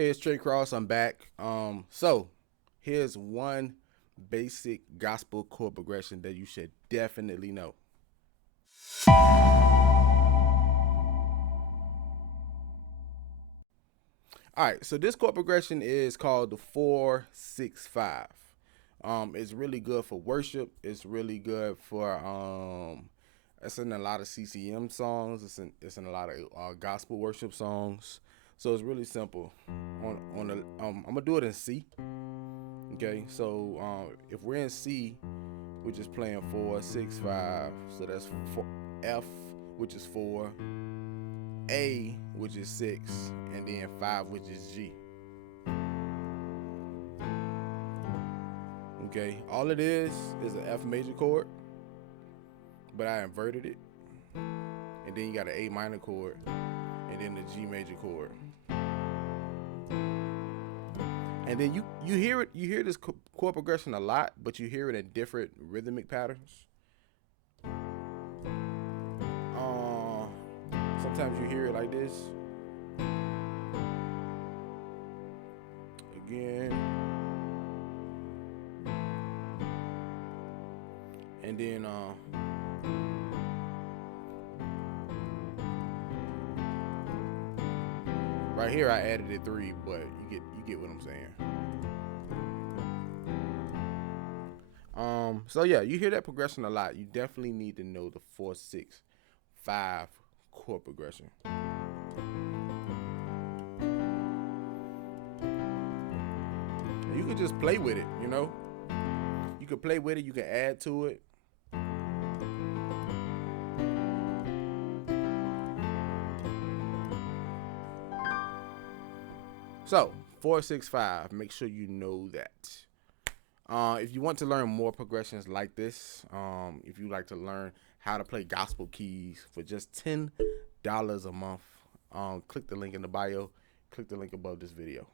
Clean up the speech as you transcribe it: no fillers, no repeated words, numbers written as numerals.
Hey, Straight Cross, I'm back. So here's one basic gospel chord progression that you should definitely know. All right, so this chord progression is called the 4-6-5. It's really good for worship. It's really good for it's in a lot of CCM songs. It's in a lot of gospel worship songs. So it's really simple. On the I'm gonna do it in C. Okay, so if we're in C, we're just playing 4-6-5. So that's four, F, which is 4, A, which is 6, and then 5, which is G. Okay, all it is an F major chord, but I inverted it, and then you got an A minor chord, and then the G major chord. And then you hear this chord progression a lot, but you hear it in different rhythmic patterns. Sometimes you hear it like this. Again. And then right here I added a 3, but you get what I'm saying. So yeah, you hear that progression a lot. You definitely need to know the 4-6-5 chord progression. You could just play with it, you know. You could play with it. You can add to it. So 4-6-5. Make sure you know that. If you want to learn more progressions like this, if you like to learn how to play gospel keys for just $10 a month, click the link in the bio. Click the link above this video.